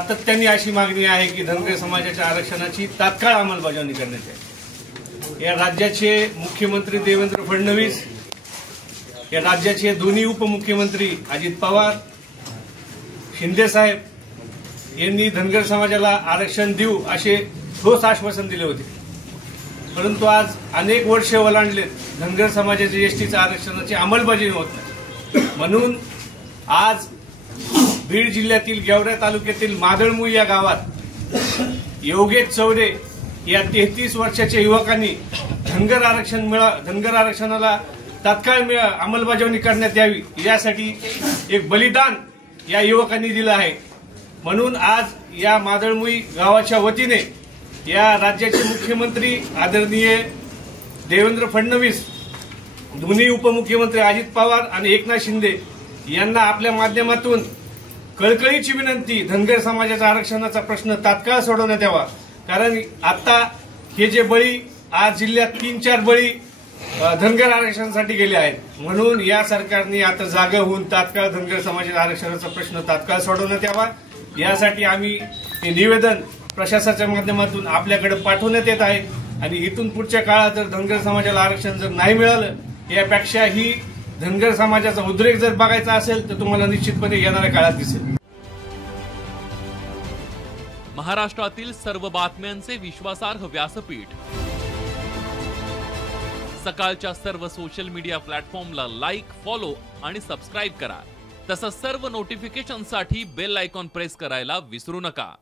सातत्याने अशी मागणी आहे की धनगर समाजाच्या आरक्षणाची तात्काळ अंमलबजावणी करण्यात यावी। या राज्याचे मुख्यमंत्री देवेंद्र फडणवीस, या राज्याचे दोन्ही उपमुख्यमंत्री अजित पवार, शिंदे साहेब यांनी धनगर समाजाला आरक्षण देऊ असे ठोस आश्वासन दिले होते, परंतु आज अनेक वर्ष ओलांडले धनगर समाजाच्या एसटीच्या आरक्षणाची अंमलबजावणी होत नाही। म्हणून आज बीड जिल्ह्यातील गेवराई तालुक्यातील मादळमुई या गावात योगेश चौरे या 33 वर्षाच्या युवकांनी धनगर आरक्षणाला तात्काळ अंमलबजावणी करण्यात यावी यासाठी एक बलिदान या युवकांनी दिलं आहे। म्हणून आज या मादळमुई गावाच्या वतीने या राज्याचे मुख्यमंत्री आदरणीय देवेंद्र फडणवीस, दोन्ही उपमुख्यमंत्री अजित पवार आणि एकनाथ शिंदे यांना आपल्या माध्यमातून कळकळीची विनंती, धनगर समाजाच्या आरक्षणाचा प्रश्न तात्काळ सोडवण्यात यावा। कारण आता हे जे बळी आज जिल्ह्यात 3-4 बळी धनगर आरक्षणासाठी गेले आहेत, म्हणून या सरकारने आता जागा होऊन तात्काळ धनगर समाजाच्या आरक्षणाचा प्रश्न तात्काळ सोडवण्यात यावा यासाठी आम्ही हे निवेदन प्रशासनाच्या माध्यमातून आपल्याकडे पाठवण्यात येत आहे। आणि इथून पुढच्या काळात जर धनगर समाजाला आरक्षण जर नाही मिळालं, यापेक्षा ही धनगर समाजाचा उद्रेक जर बघायचा असेल तर तुम्हाला निश्चितपणे येणाऱ्या काळात दिसेल। महाराष्ट्रातील सर्व बातम्यांचे विश्वासार्ह व्यासपीठ, सकाळच्या सर्व सोशल मीडिया प्लॅटफॉर्मला लाईक, फॉलो आणि सबस्क्राईब करा। तसंच सर्व नोटिफिकेशनसाठी बेल आयकॉन प्रेस करायला विसरू नका।